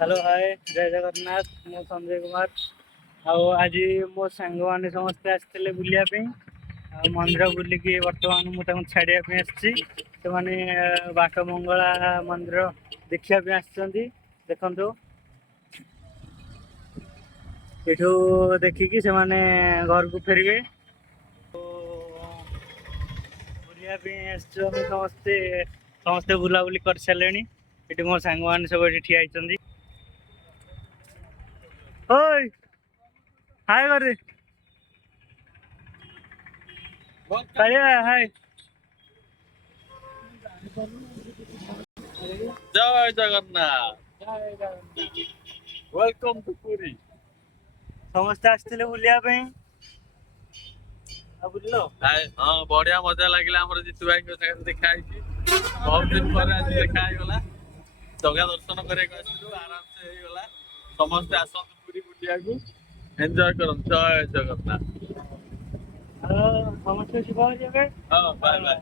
Hello hi जय जगन्नाथ मु संजय कुमार आज मो सांग मैंने समस्ते आसते बुलायापी मंदिर बुलिकी बर्तमान मुझे छाड़िया से मैंने बाट मंगला मंदिर देखापी आसखु एठू देखिकी से मैंने घर को फेरवे बुलायापी समस्ते समस्ते बुलाबुली कर सारे ये मो सांग मैंने सब ये ठिया होती ओय हाय करे कालिया हाय जय जगन्नाथ वेलकम टू पुरी। समस्ते आसते बुलिया बुझल हाँ बढ़िया मजा लगे आम जीतू भाई देखा बहुत दिन पर आज देखा जगह दर्शन करने आराम से होगला समस्ते आसतु पुरी बुलिया एंजॉय कर जय जगन्नाथ। समस्ते शिव हाँ बाय बाय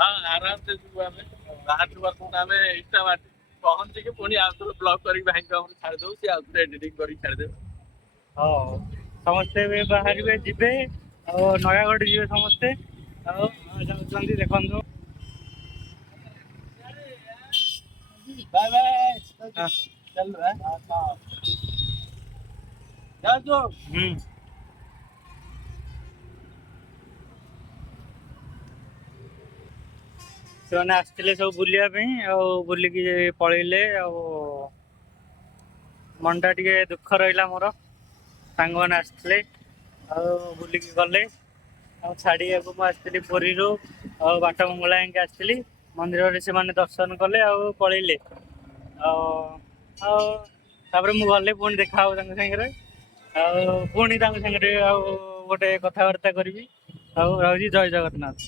हाँ आराम से बाहर आम इटा बाटी पहुंची के पुणी आउ ब्लॉग कर भाई छाड़ दो सी आउ एडिटिंग कर छाड़ दे। हाँ समस्ते बाहर जीवे नयागढ़ जी समस्ते जाऊँगी देखु बाय बाय चल रहा है से मैंने आसते सब बुलायापी बुलिकी पलैले मन टा टे दुख रहा मोर सांग मैंने आसते बुलिकी गले छाड़ी मुझे पुरी बाट मंगला आसती मंदिर से दर्शन कले पलैले मुझे गले पुणी देखा सागर पुणी सागर गोटे कथबार्ता करी जय जगन्नाथ।